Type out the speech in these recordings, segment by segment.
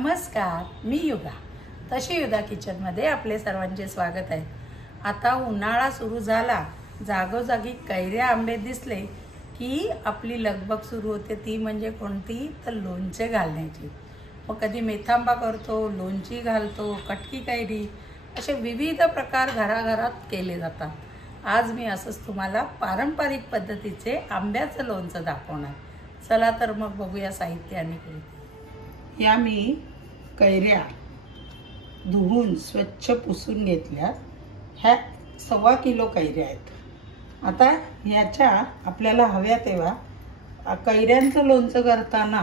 नमस्कार, मी युगा. तशी युगा किचनमध्ये आपले सर्वांचे स्वागत आहे. आता उन्हाळा सुरू झाला, जागोजागी कैऱ्या आंबे दिसले की आपली लगबग सुरू होते. ती म्हणजे कोणती, तर लोणचे घालण्याची. मग कधी मेथांबा करतो, लोणची घालतो, कटकी कैरी, असे विविध प्रकार घराघरात केले जातात. आज मी असंच तुम्हाला पारंपरिक पद्धतीचे आंब्याचं लोणचं दाखवणार. चला तर मग बघूया साहित्य आणि कृती. या मी कैऱ्या धुवून स्वच्छ पुसून घेतल्या. ह्या 1.25 किलो कैऱ्या आहेत. आता ह्याच्या आपल्याला हव्या तेव्हा कैऱ्यांचं लोणचं करताना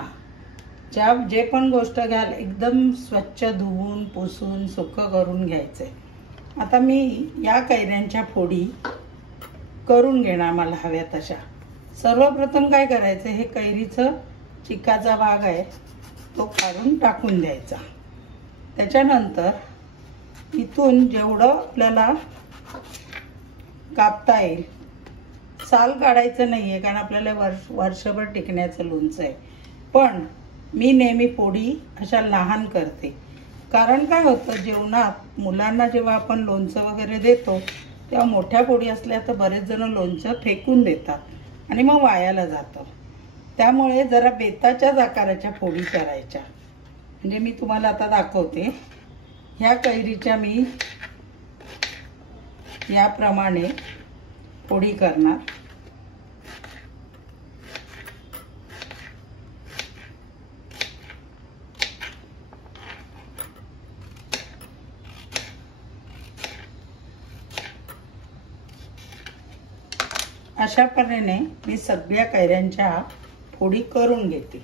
जे पण गोष्ट घ्याल एकदम स्वच्छ धुवून पुसून सुकं करून घ्यायचं. आता मी या कैऱ्यांच्या फोडी करून घेणार मला हव्या तशा. सर्वप्रथम काय करायचं, हे कैरीचं चिकाचा भाग आहे तो काढून टाकून द्यायचा. त्याच्यानंतर इथून जेवढं आपल्याला कापता येईल, साल काढायचं नाही आहे कारण आपल्याला वर्षभर टिकण्याचं लोणचं आहे. पण मी नेहमी फोडी अशा लहान करते. कारण काय होतं, जेवणात मुलांना जेव्हा आपण लोणचं वगैरे देतो तेव्हा मोठ्या फोडी असल्या तर बरेच जण लोणचं फेकून देतात आणि मग वायाला जातं. त्यामुळे जरा बेताच्याच आकाराच्या फोडी करायच्या. म्हणजे मी तुम्हाला आता दाखवते. ह्या कैरीच्या मी याप्रमाणे फोडी करणार. अशा प्रकारे मी सगळ्या कैऱ्यांच्या फोडी करून घेते.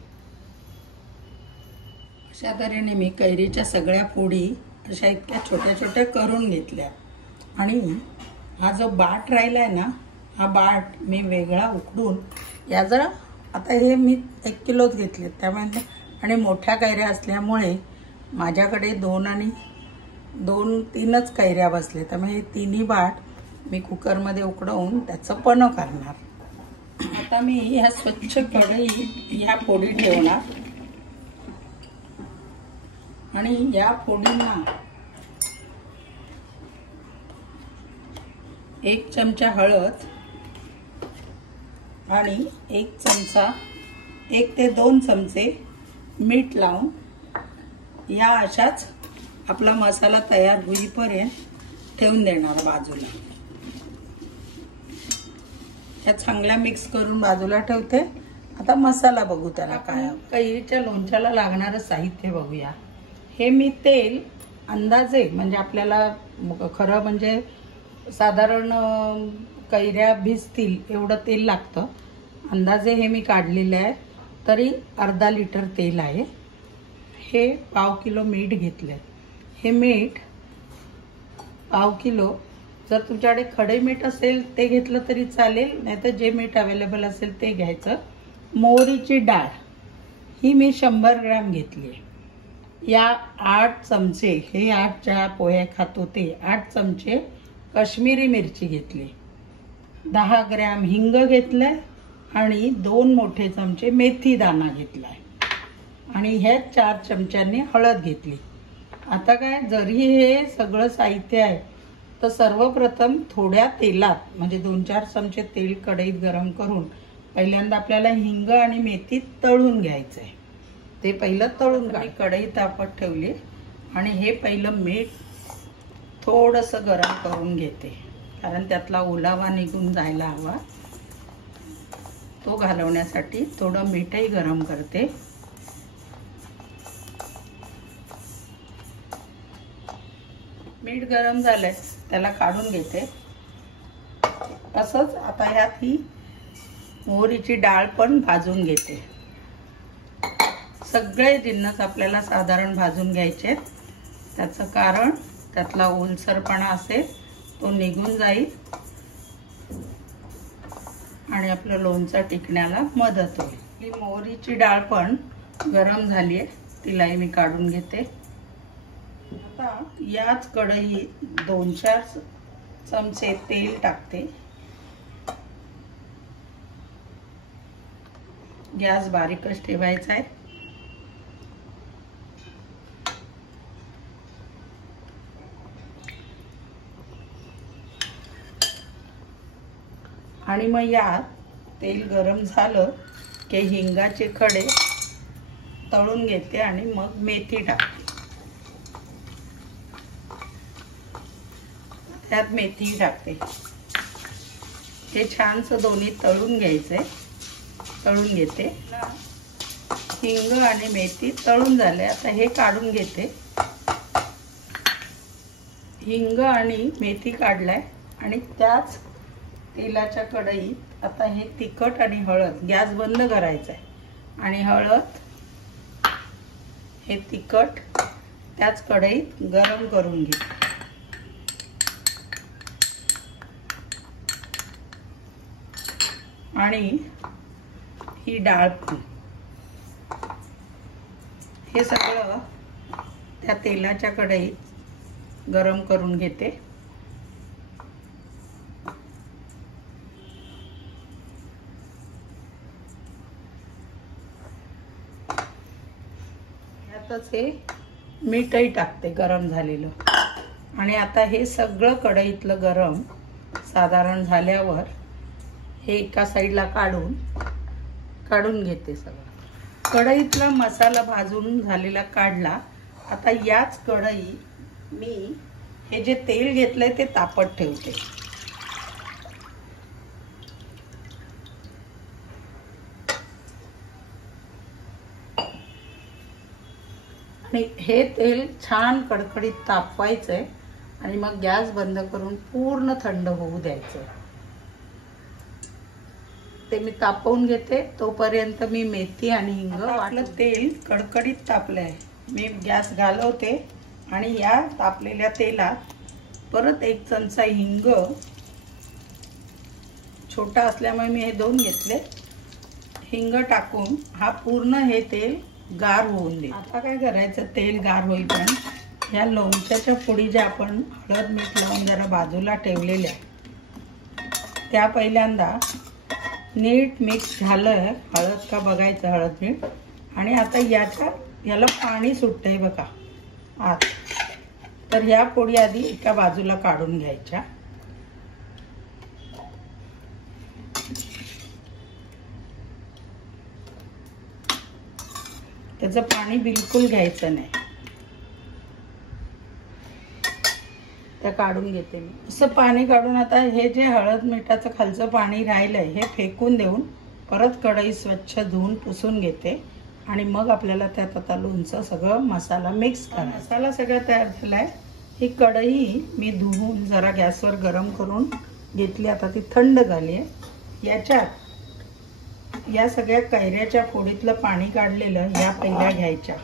अशा तऱ्हेने मी कैरीच्या सगळ्या फोडी अशा इतक्या छोट्या छोट्या करून घेतल्या. आणि हा जो बाट राहिलाय ना, हा बाट मी वेगळा उकडून या जरा, आता हे मी 1 किलोच घेतले त्यामुळे, आणि मोठ्या कैऱ्या असल्यामुळे माझ्याकडे 2 आणि 2-3च कैऱ्या बसले, त्यामुळे हे तिन्ही बाट मी कुकरमध्ये उकडवून त्याचं पण करणार. आता मी ह्या स्वच्छ कढईत ह्या फोडी ठेवणार आणि या फोडींना 1 चमचा हळद आणि 1 चमचा 1 ते 2 चमचे मीठ लावून या अशाच आपला मसाला तयार होईपर्यंत ठेवून देणार बाजूला. या चांगल्या मिक्स करून बाजूला ठेवते. आता मसाला बघू त्याला काय. कैरीच्या लोणच्याला लागणारं साहित्य बघूया. हे मी तेल अंदाजे, म्हणजे आपल्याला खरं म्हणजे साधारण कैऱ्या भिजतील एवढं तेल लागतं. अंदाजे हे मी काढलेलं आहे, तरी अर्धा लिटर तेल आहे. हे 1/2 किलो मीठ घेतलंय. हे मीठ 1/2 किलो, जर तुमच्याकडे खडे मीठ असेल ते घेतलं तरी चालेल, नाहीतर जे मीठ अवेलेबल असेल ते घ्यायचं. मोहरीची डाळ ही मी 100 ग्रॅम घेतली. या 8 चमचे, हे 8च्या पोह्या खातो ते 8 चमचे काश्मीरी मिरची घेतली. 10 ग्रॅम हिंग घेतलाय आणि 2 मोठे चमचे मेथी दाणा घेतलाय आणि ह्या 4 चमच्यांनी हळद घेतली. आता काय, जरी हे सगळं साहित्य आहे तर सर्वप्रथम थोड्या तेलात, म्हणजे 2-4 चमचे तेल कढईत गरम करून पहिल्यांदा आपल्याला हिंग आणि मेथी तळून घ्यायचं आहे. ते पहिलं तळून कढई तापत ठेवली आणि हे पहिलं मीठ थोडंसं गरम करून घेते, कारण त्यातला ओलावा निघून जायला हवा. तो घालवण्यासाठी थोडं मीठही गरम करते. मीठ गरम झालंय, त्याला काढून घेते. तसंच आता ह्यात ही मोहरीची डाळ पण भाजून घेते. सगळे जिन्नस आपल्याला साधारण भाजून घ्यायचे. त्याचं कारण त्यातला ओलसरपणा असेल तो निघून जाईल आणि आपलं लोणचं टिकण्याला मदत होईल. ही मोहरीची डाळ पण गरम झाली आहे, तिलाही मी काढून घेते. आता याच कढईत 2-4 चमचे तेल टाकते. गॅस बारीकच ठेवायचा आहे. आणि मग यात तेल गरम झालं की हिंगाचे खडे तळून घेते आणि मग मेथी टाकते. त्यात मेथी टाकते. हे छानसं दोन्ही तळून घ्यायचे. तळून घेते. हिंग आणि मेथी तळून झाले. आता हे काढून घेते. हिंग आणि मेथी काढलाय आणि त्याच तेलाच्या कढईत आता हे तिखट आणि हळद, गॅस बंद करायचा आहे आणि हळद हे तिखट त्याच कढईत गरम करून घे. आणि ही डाळ हे सगळं त्या तेलाच्या कढईत गरम करून घेते. यातच हे मीठही टाकते गरम झालेलं. आणि आता हे सगळं कढईतलं गरम साधारण झाल्यावर हे एका साईडला काढून घेते. सगळं कढईतला मसाला भाजून झालेला काढला. आता याच कढईत मी हे जे तेल घेतलंय ते तापत ठेवते. आणि हे तेल छान कडकडीत तापवायचंय आणि मग गॅस बंद करून पूर्ण थंड होऊ द्यायचं. ते मी तापवून घेते. तोपर्यंत मी मेथी आणि हिंग वाटलं. तेल कडकडीत तापलंय. मी गॅस घालवते आणि या तापलेल्या तेलात परत 1 चमचा हिंग, छोटा असल्यामुळे मी हे 2 घेतले, हिंग टाकून हा पूर्ण हे तेल गार होऊन दे. आता काय करायचं, तेल गार होईपर्यंत या लोणच्याच्या फोडी ज्या आपण हळद मीठ लावून जरा बाजूला ठेवलेल्या त्या पहिल्यांदा नीट मिक्स झालंय हळद का बघायचं, हळद मीठ. आणि आता याला पाणी सुटतंय बघा आत. तर ह्या फोडी आधी एका बाजूला काढून घ्यायच्या. त्याचं पाणी बिलकुल घ्यायचं नाही. त्या काढून घेते मी. असं पाणी काढून आता हे जे हळद मिठाचं खालचं पाणी राहिलंय हे फेकून देऊन परत कढई स्वच्छ धुवून पुसून घेते. आणि मग आपल्याला त्यात आता लोणचं सगळं मसाला मिक्स करा. मसाला सगळा तयार झालाय. ही कढई मी धुवून जरा गॅसवर गरम करून घेतली. आता ती थंड झाली आहे. याच्यात या सगळ्या कैऱ्याच्या फोडीतलं पाणी काढलेलं या पहिल्या घ्यायच्या.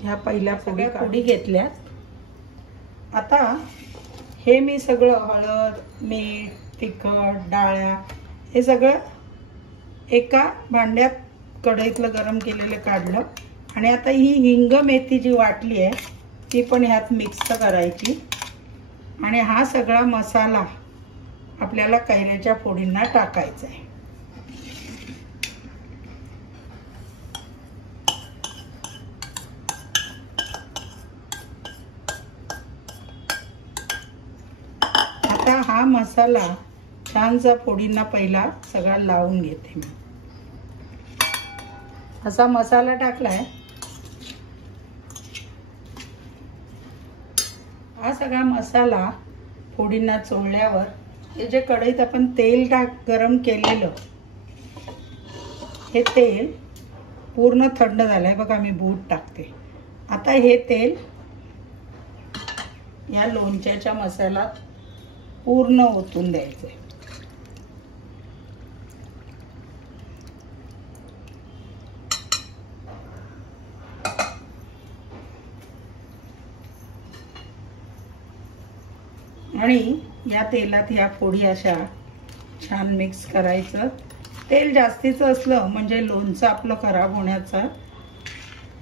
ह्या पहिल्या फोडी घेतल्यात. आता हे मी सगळं हळद, मीठ, तिखट, डाळ्या हे सगळं एका भांड्यात कढईतलं गरम केलेलं काढलं. आणि आता ही हिंग मेथी जी वाटली आहे ती पण ह्यात मिक्स करायची. आणि हा सगळा मसाला आपल्याला कैऱ्याच्या फोडींना टाकायचा आहे. आता हा मसाला छानसा फोडींना पहिला सगळा लावून घेते मी. असा मसाला टाकलाय. हा सगळा मसाला फोडींना चोळल्यावर हे जे कढईत आपण तेल गरम केलेलं हे तेल पूर्ण थंड झालंय बघा. मी बूट टाकते. आता हे तेल या लोणच्याच्या मसाल्यात पूर्ण ओतून द्यायचे. आणि या तेलात ह्या फोडी अशा छान मिक्स करायचं. तेल जास्तीचं असलं म्हणजे लोणचं आपलं खराब होण्याचा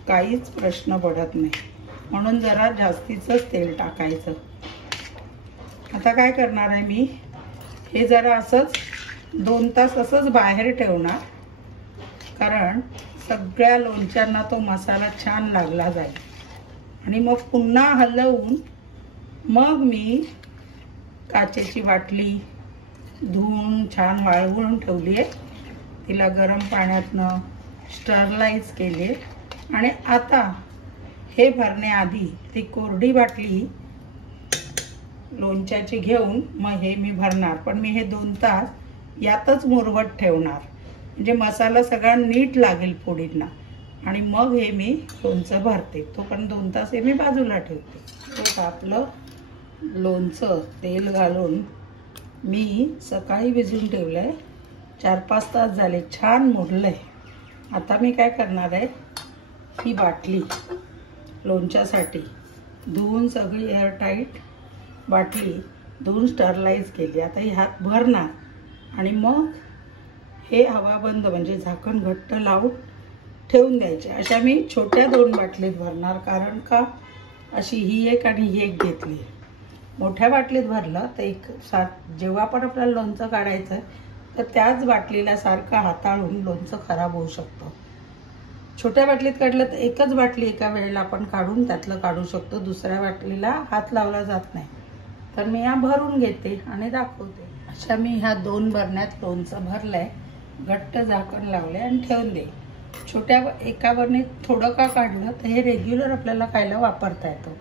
काहीच प्रश्न पडत नाही. म्हणून जरा जास्तीचंच तेल टाकायचं. आता काय करणार आहे मी, हे जरा असंच 2 तास असंच बाहेर ठेवणार, कारण सगळ्या लोणच्यांना तो मसाला छान लागला जाईल. आणि मग पुन्हा हलवून मग मी काचेची बाटली धुवून छान वाळवून ठेवली आहे, तिला गरम पाण्यातनं स्टरलाइज केले. आणि आता हे भरण्याआधी ती कोरडी बाटली लोणच्याची घेऊन मग हे मी भरणार. पण मी हे 2 तास यातच मुरवत ठेवणार, म्हणजे मसाला सगळा नीट लागेल फोडींना. आणि मग हे मी लोणचं भरते. तोपर्यंत 2 तास हे मी बाजूला ठेवते. आपलं लोणचं तेल घालून मी सकाळी भिजून ठेवलं आहे, 4-5 तास झाले, छान मुरलं आहे. आता मी काय करणार आहे, ही बाटली लोणच्यासाठी धुवून सगळी एअरटाईट बाटली धुवून स्टरलाइज केली. आता ही हात भरणार आणि मग हे हवाबंद म्हणजे झाकण घट्ट लावून ठेवून द्यायचे. अशा मी छोट्या 2 बाटलीत भरणार, कारण का अशी ही एक आणि ही एक घेतली. मोठ्या बाटलीत भरलं तर एक जेव्हा पण आपल्याला लोणचं काढायचं तर त्याच बाटलीला सारखं हाताळून लोणचं खराब होऊ शकतं. छोट्या बाटलीत काढलं तर एकच बाटली एका वेळेला आपण काढून त्यातलं काढू शकतो, दुसऱ्या बाटलीला हात लावला जात नाही. तर मी या भरून घेते आणि दाखवते. अशा मी ह्या 2 बरण्यात लोणचं भरलंय, घट्ट झाकण लावले आणि ठेवून दे. छोट्या एका बरणीत थोडं का काढलं तर हे रेग्युलर आपल्याला खायला वापरता येतो.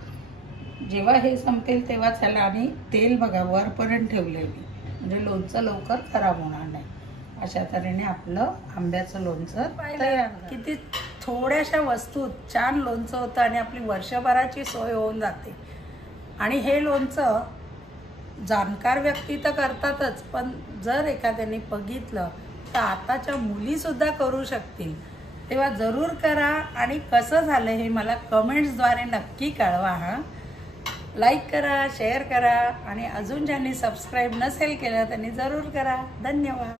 जेव्हा हे संपेल तेव्हाच ह्याला, आणि तेल बघा वरपर्यंत ठेवलंय मी, म्हणजे लोणचं लवकर खराब होणार नाही. अशा तऱ्हेने आपलं आंब्याचं लोणचं तयार. किती थोड्याशा वस्तूत छान लोणचं होतं आणि आपली वर्षभराची सोय होऊन जाते. आणि हे लोणचं जाणकार व्यक्ती तर करतातच, पण जर एखाद्याने बघितलं तर आताच्या मुलीसुद्धा करू शकतील. तेव्हा जरूर करा आणि कसं झालं हे मला कमेंट्सद्वारे नक्की कळवा. लाईक करा, शेअर करा आणि अजून ज्यांनी सबस्क्राईब नसेल केलं त्यांनी जरूर करा. धन्यवाद.